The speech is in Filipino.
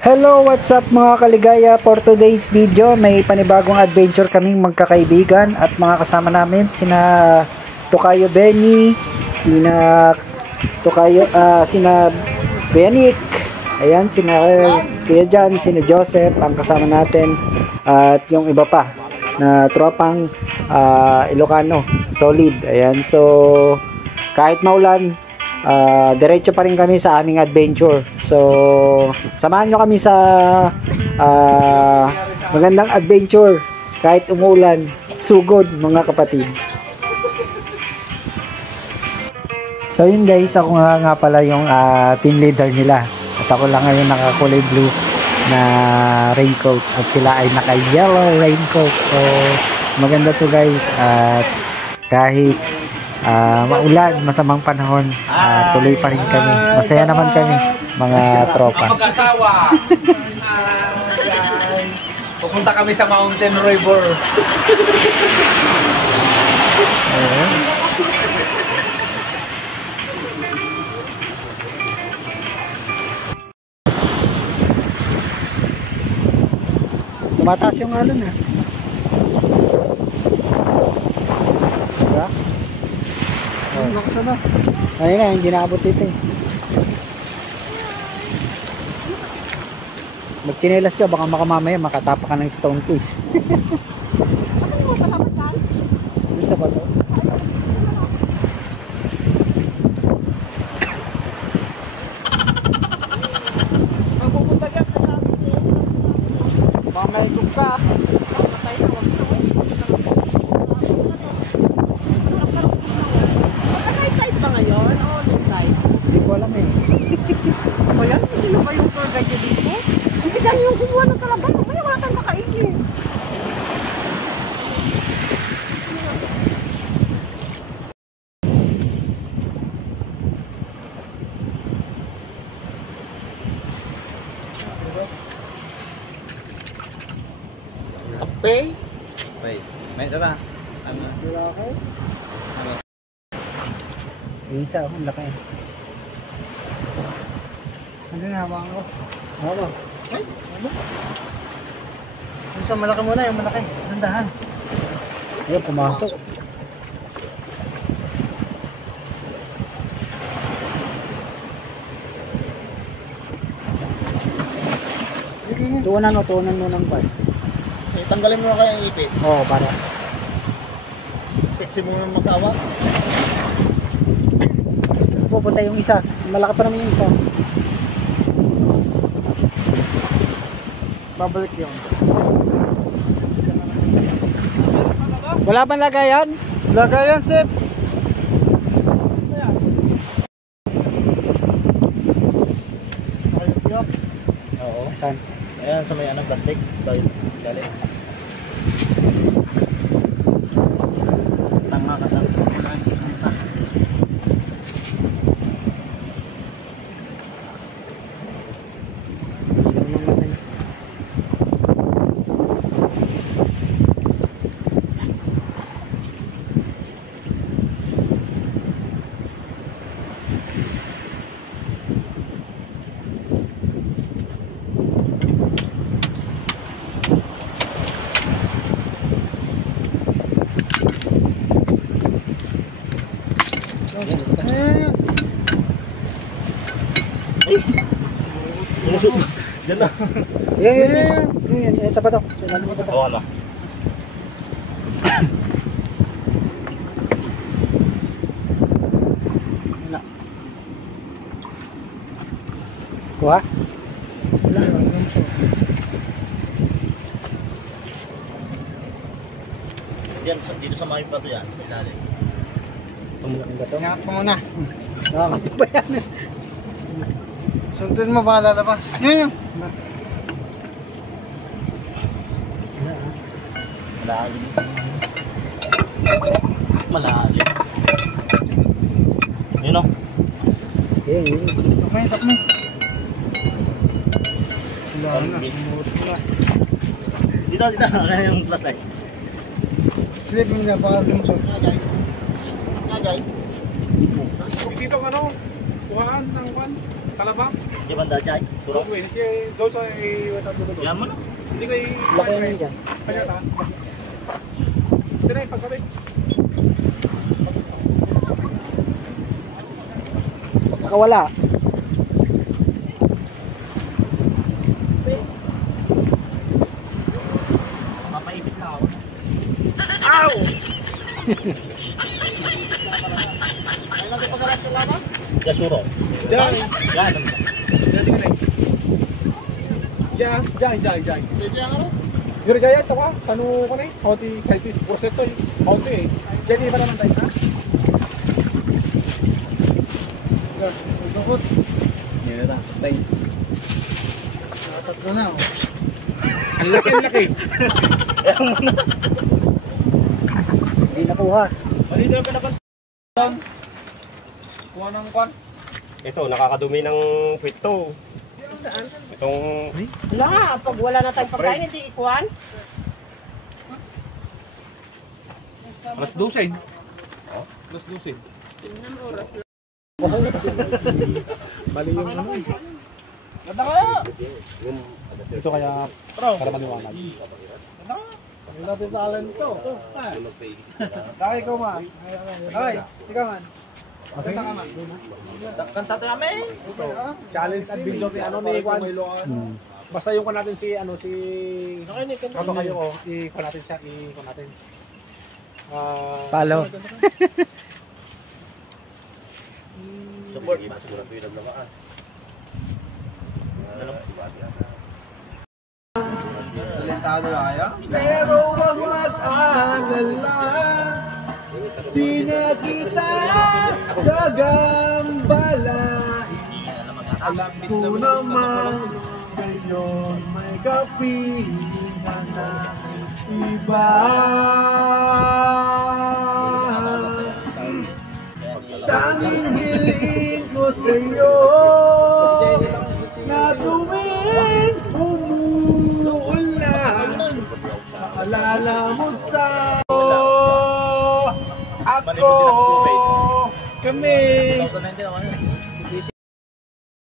Hello, what's up mga kaligaya? For today's video, may panibagong adventure kaming magkakaibigan at mga kasama namin sina Tokayo Benny, sina Benik, ayan, sina Kuya Jan, sina Joseph, ang kasama natin at yung iba pa na tropang Ilocano, solid. Ayan, so kahit maulan, diretso pa rin kami sa aming adventure. So samahan nyo kami sa magandang adventure kahit umulan. Sugod mga kapatid. So yun guys, ako nga pala yung team leader nila at ako lang ngayon nakakulay blue na raincoat at sila ay naka yellow raincoat. So maganda to guys, at kahit maulan, masamang panahon, tuloy pa rin kami. Masaya naman kami mga tropa. Mag-asawa. Pupunta kami sa Mountain River. Tumataas yung alon ha. Diba? Lakas na. Ayun na, hindi naabot dito eh. Magchinelas ka, baka makamamaya makatapa ka ng stone face. Saan mo talapat yan? Dito sa bato. Mapupunta dyan sa namin. Baka may ikog ka. Patay na, wag na. Magka-night ba ngayon? O late night? Hindi ko alam eh. O yan, sino ba yung tour guide dito? Umpisa niyo yung kumuha ng talabat. Mamaya wala tayong kakainin. Pay? Pay. May tata. Ano? Wala ako. Yung isa, ang laki. Ano nga, hawakan ko? Ako. Ay, ano? Yung sa malaki muna, yung malaki. Dandahan. Ayun, pumasok. Tuunan mo ng bal. Tanggalin mo na kaya ang ipit. Oo, para. Sexy mo naman mag-awa. Pupunta yung isa. Malaki pa naman yung isa. Babalik yun. Wala bang lagayan? Lagayan, Sep. Oo. Saan? Ayan, sa may plastic. Sa ilalim. Tanga ka lang. Diyan na. Yan, sa bato. Oo, ano? Wala. Kuha? Wala. Diyan, dito sa mga pato yan, sa ilalim. Tumulaking bato. Ingat mo muna. Nakakatip ba yan? Sundin mo ba lalabas? Yan. Malalim. Malalim. Yun o. Yun. Takmay. Wala na. Sumot na. Dito. Ano yung flashlight? Silip mo nga baka lumusot. Dito ano, kuhaan ng talabak. Di ba dyan? Surong? Doon sa iwatan Yan mo na. Hindi ko Laki naman dyan. Kanya ta. Tinay, pagkabit. Nakawala. Mapaipit na ako. Ow! Yan, surong. Diyan. Yan. Diyan. Giri gaya to ka, tanu ko na eh. Hauti site it. Process to eh. Hauti eh. Diyan iba naman tayo ha. Dukot. Yan na, tayo. Tatlo na. Ang laki. Hindi nakuha. Malito na pinapan. Kuha ng kwan. Ito, nakakadumi ng pwito. Saan? Itong Wala nga, pag wala na tayong pagkain, hindi ikuhan. Alas 12. Alas 12. Bali yung ano eh. Ganda kaya! Ito kaya para maliwanag. Ganda ka! Pagin natin sa alin ito. Kaya ikaw man. Ay, ikaw man. Kanta ka man. Kanta tayo kami. Challenge at video ni ano ni Juan. Basta yung natin si ano si ano kayo ko, i-call natin siya, i-call natin. Follow. Support. Talentado na kaya? Pero wag mag-alala, di na kita gagambala. Alam ko naman ngayon may kapilingan na iba. Tanging hiling ko sa'yo na tuwing umuulan, maalala mo sa ako, kami. 2019 naman yun.